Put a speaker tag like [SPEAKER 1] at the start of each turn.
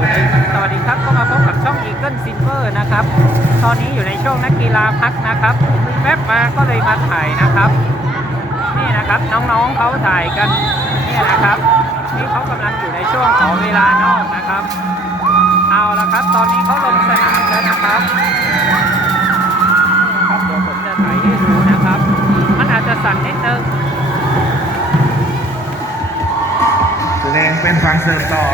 [SPEAKER 1] สวัสดีครับก็มาพบกับช่อง Eagle Silver นะครับ ตอนนี้อยู่ในช่วงนักกีฬาพักนะครับแวบมาก็เลยมาถ่ายนะครับ นี่นะครับน้องๆเขาถ่ายกันนี่นะครับ นี่เขากำลังอยู่ในช่วงของเวลานอกนะครับ เอาละครับ ตอนนี้เขาลงสนามแล้วนะครับครับเดี๋ยวผมจะถ่ายให้ดูนะครับ มันอาจจะสั่นนิดนึง
[SPEAKER 2] แสดงเป็นฟังเสริมต่อ